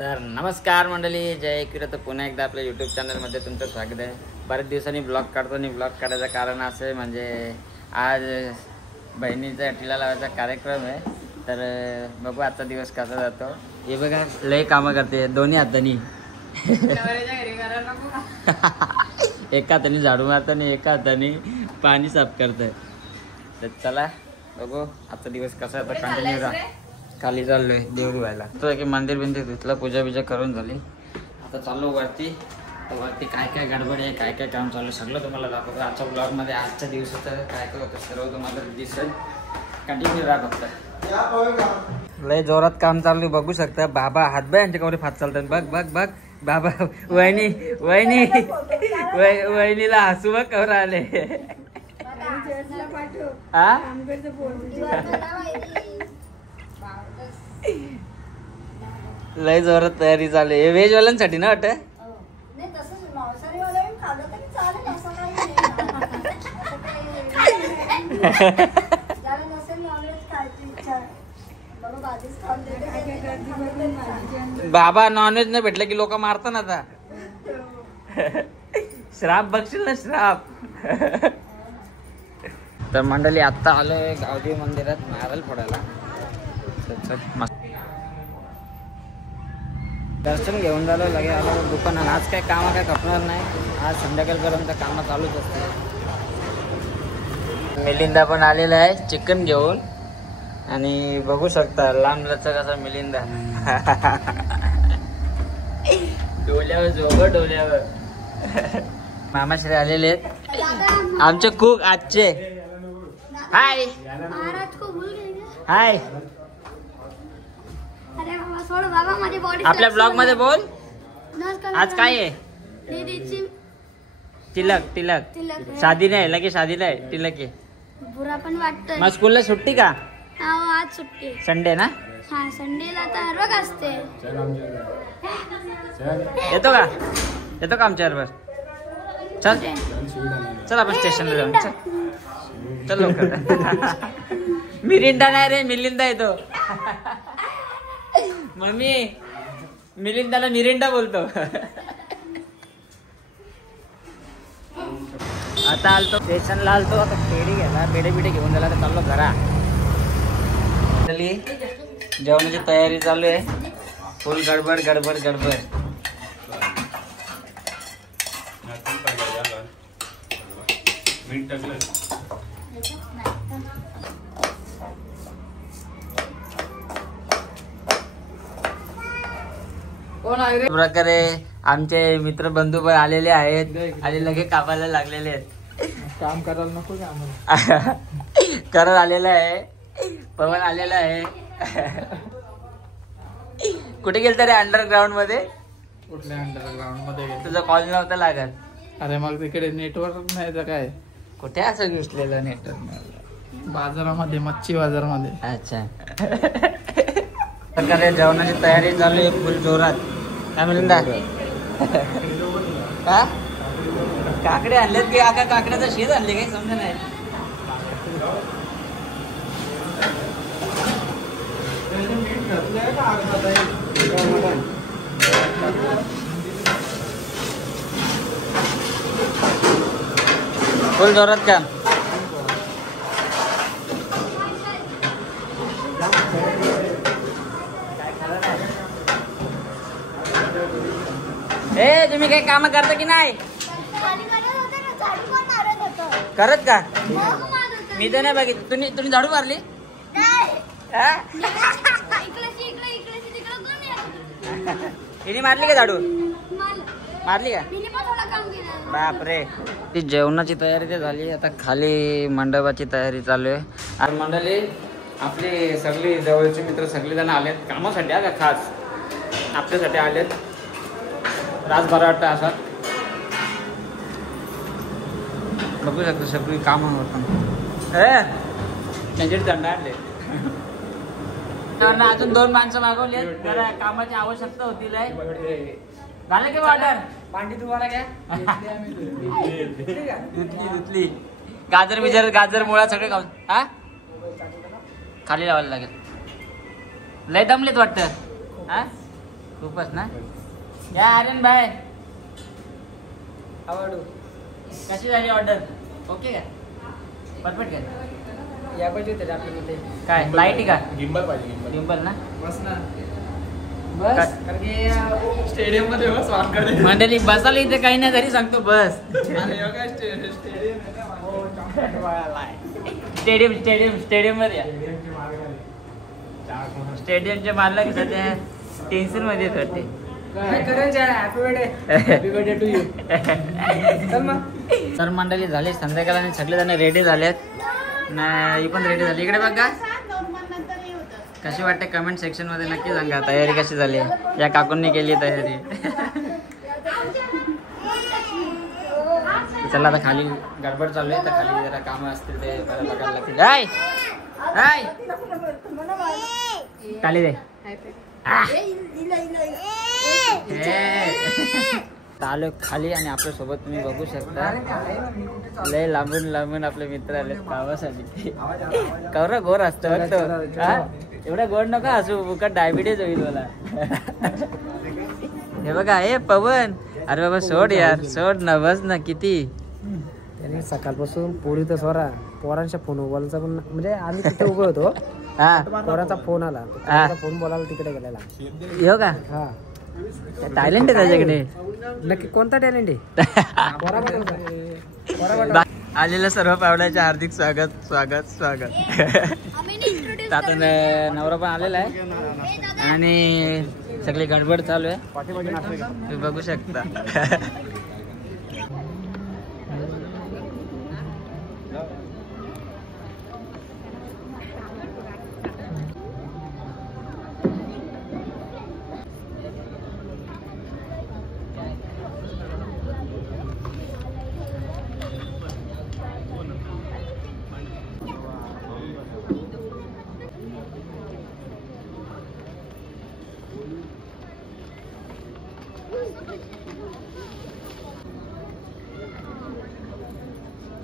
तर नमस्कार मंडळी, जय किरत पुन्हा एकदा आपल्या यूट्यूब चॅनलमध्ये तुमचं स्वागत आहे. बरेच दिवसांनी ब्लॉग काढतो आणि ब्लॉग काढायचं कारण असं आहे म्हणजे आज बहिणीचा टिला लावायचा कार्यक्रम आहे. तर बघू आजचा दिवस कसा जातो. हे बघा लय कामं करते दोन्ही हातांनी. एका हाताने झाडू मारतं आणि एका हाताने पाणी साफ करतं. तर चला बघू आजचा दिवस कसा आहे. तर कंटिन्यू राहा. खाली चाललोय देव धुवायला. तो की मंदिर बिंदिर धुतलं, पूजा बिजा करून झाली. आता चाललो वरती. तर वरती काय काय गडबड आहे, काय काय काम चालू आहे सगळं तुम्हाला दाखवतो आजच्या ब्लॉगमध्ये. आजच्या दिवसाचं काय काय होतं सर्व तुम्हाला दिसेल. कंटिन्यू राहा फक्त. लय जोरात काम चालू आहे बघू शकता. बाबा हातबाय यांच्या कवरे फात चालतात. बघ बघ बघ बाबा वहिनी वहिनी वहिनीला हसू बघ कवर आले. हा लय जोरात तयारी चालू आहे. व्हेज वाल्यांसाठी ना वाटत. बाबा नॉनव्हेज नाही भेटलं की लोक मारतात आता. श्राप बघशील ना श्राप. तर मंडळी आत्ता आलोय गावदेवी मंदिरात नारळ फोडायला. दर्शन घेऊन झालं लगे आलो दुकानात. आज काय कामं काय खपणार नाही. आज संध्याकाळपर्यंत कामं चालूच असते. मिलिंदा पण आलेला आहे चिकन घेऊन. आणि बघू शकता लांब लचक असा मिलिंदा. डोल्यावर झोप डोल्यावर. मामाश्री आलेले आहेत आमचे कुक आजचे. हाय हाय. आपल्या ब्लॉग मध्ये बोल. आज काय आहे. तिलक तिलक शादी नाही लगे शादी नाही तिलक आहे. मग स्कूलला सुट्टी का. आज सुट्टी संडे ना. हा संडेला तर हर वक्त असते. येतो का येतो का आमच्या बरोबर. चल चल आपण स्टेशनला जाऊन चल चल लवकर. मिरिंडा नाही रे मिलिंदा येतो. मम्मी मिलिंदाला मिरिंडा बोलतो. आता आलतो स्टेशनला आलतो. आता पेढी घ्यायला पेढे बिढे घेऊन झाला तर चाललो घरा. जेवणाची तयारी चालू आहे. फुल गडबड गडबड गडबड. प्रकारे आमचे मित्र बंधू पण आलेले आहेत आणि लगे कामाला लागलेले आहेत. काम करायला नको का आम्हाला. करत आलेला आहे. पवन आलेला आहे. कुठे गेलता रे अंडरग्राऊंड मध्ये. कुठल्या अंडरग्राऊंड मध्ये तुझा कॉल नव्हता लागत. अरे मग तिकडे नेटवर्क नाही तर काय. कुठे असं घुसलेलं नेटवर्क. बाजारामध्ये मच्छी बाजारामध्ये. अच्छा. प्रकारे जेवणाची तयारी चालू आहे फुल जोरात. काय मिलिंदा का काकडे आणलेत की आका काकड्याचा शेत आणले काही समजा नाही. फुल जोरात काम. ए तुम्ही काही काम करता की नाही. करत का. मी तर नाही बघितलं. तुम्ही झाडू मारली. तिने मारली का झाडू मारली का. बापरे. ती जेवणाची तयारी ते झाली. आता खाली मंडपाची तयारी चालू आहे. आणि मंडळी आपली सगळी जवळचे मित्र सगळे जण आलेत कामासाठी. का खास आपल्यासाठी आलेत. रातभर वाटतं असा बघू शकतो सगळी कामं होतं. त्यांच्याकडे दंड आणले. अजून 2 माणसं मागवली. जरा कामाची आवश्यकता होती. झालं की ऑर्डर. भांडी तुम्हाला घ्या. धुतली गाजर बिजर गाजर मुळा सगळे खाऊन हा खाली लावायला लागेल. लय दमलेत वाटतं. हा खूपच ना. या आर्यन भाई आवडू कशी झाली ऑर्डर? ओके का? परफेक्ट का? या पाहिजे होते आपल्याकडे काय लाईट का? गिंबल पाहिजे गिंबल ना. बस ना. बस काय? कारण की स्टेडियम मध्ये बस वानकडे मंडळी बसायला इथे काही नाही तरी सांगतो बस. स्टेडियम मध्ये या. स्टेडियमचे मालक सध्या टेन्शन मध्ये येत वाटते. काय करायचं हॅपी बर्थडे टू यू चल मग तर मंडळी झाले संध्याकाळी सगळे जण रेडी झालेत. ही पण रेडी झाली. इकडे बघा कशी वाटते कमेंट सेक्शन मध्ये नक्की सांगा. तयारी कशी झाली या काकूंनी केली तयारी. चला आता खाली गडबड चालू आहे तर खाली जरा कामं असतील ते बघायला लागतील. खाली दे. आलो खाली आणि आपल्या सोबत तुम्ही बघू शकता लय लांबून लांबून आपले मित्र आले गावासाठी. कवरा गोर असतं बघतो. एवढा गोड नका असू फुकट डायबिटीज होईल मला. हे बघा हे पवन. अरे बाबा सोड यार सोड ना बस ना किती. त्याने सकाळपासून पोरी तर स्वरा पोरांच्या फोन बोलायचा पण म्हणजे आम्ही तिथे उभे होतो. पोरांचा फोन आला फोन बोलायला तिकडे गेलेला. हो का? हा टॅलेंट आहे त्याच्याकडे. नक्की कोणता टॅलेंट आहे? आलेल्या सर्व पाहुण्याचे हार्दिक स्वागत स्वागत स्वागत. आता नवरा पण आलेला आहे आणि सगळी गडबड चालू आहे तुम्ही बघू शकता.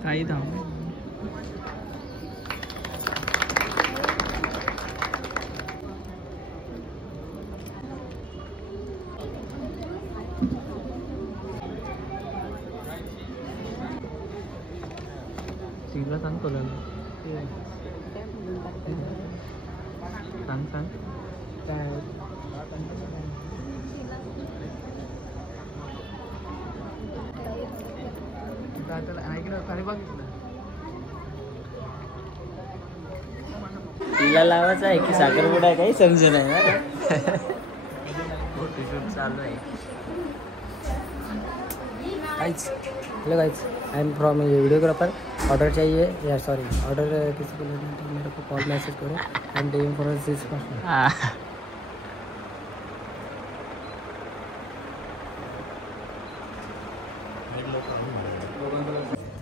काही धाव तिला सांगतो सांग सांग तिला लावायचं आहे की साखरपुडा काही समजू नाही. चालू आहे hello guys I am from videographer. Order चाहिए या सॉरी ऑर्डर किसी को लेना है तो मेरे को कॉल मैसेज करो. I am doing for this person.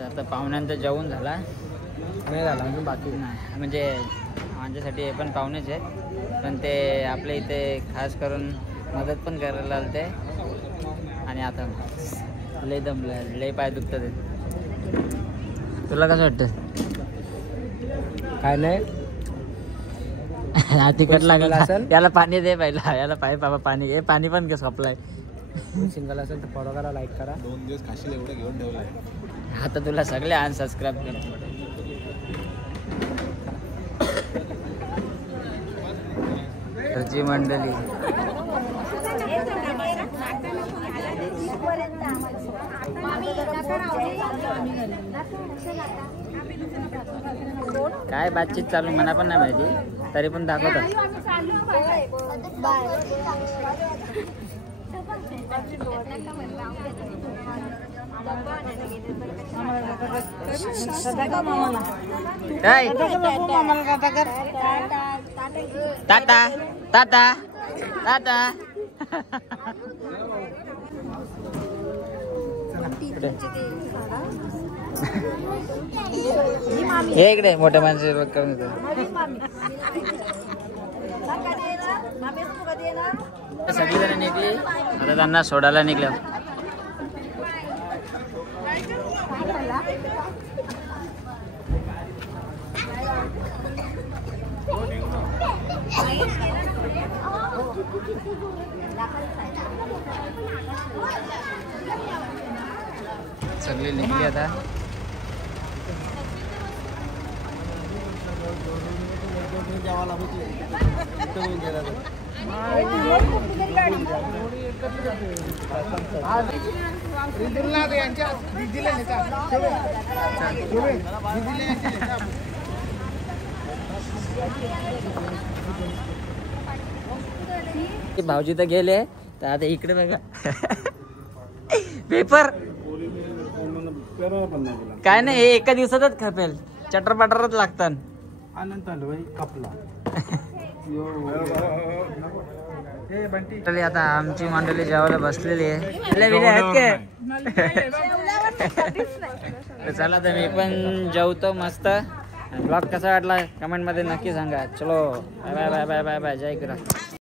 आता पाहुण्यांचा जेवण झाला नाही झाला अजून बाकी नाही म्हणजे माझ्यासाठी हे पण पाहुणेच आहेत पण ते आपल्या इथे खास करून मदत पण करायला आलते आणि आता लय दमलं लय पाय दुखतात आहेत. तुला कसं वाटतं? काय नाही हा तिकट लागेल असेल? याला पाणी दे पहिला. याला पाय बाबा पाणी घे. पाणी पण कसं सप्लाय. सिंगल असेल तर फॉलो करा लाईक करा. 2 दिवस खाशील एवढं घेऊन ठेवलंय. आता तुला सगळे अनसबस्क्राईब करतो. घरची मंडळी काय बातचीत चालू मला पण नाही माहिती तरी पण दाखवतात. टाटा टाटा टाटा. हे इकडे मोठ्या माणसे करून येतो. सगळी जण निघली आता त्यांना सोडायला निघलं. सगळी निघली आता. भाऊजी तर गेले, तर आता इकडे बघा पेपर काय नाही, हे एका दिवसातच खपेल, चटरपटरच लागतात. आनंद हलवाई कापला. आता आमची मंडळी जेवायला बसलेली आहे. चला तर मी पण जेवतो मस्त. ब्लॉग कसा वाटला कमेंट मध्ये नक्की सांगा. चलो bye bye bye bye bye bye, जय गुरु.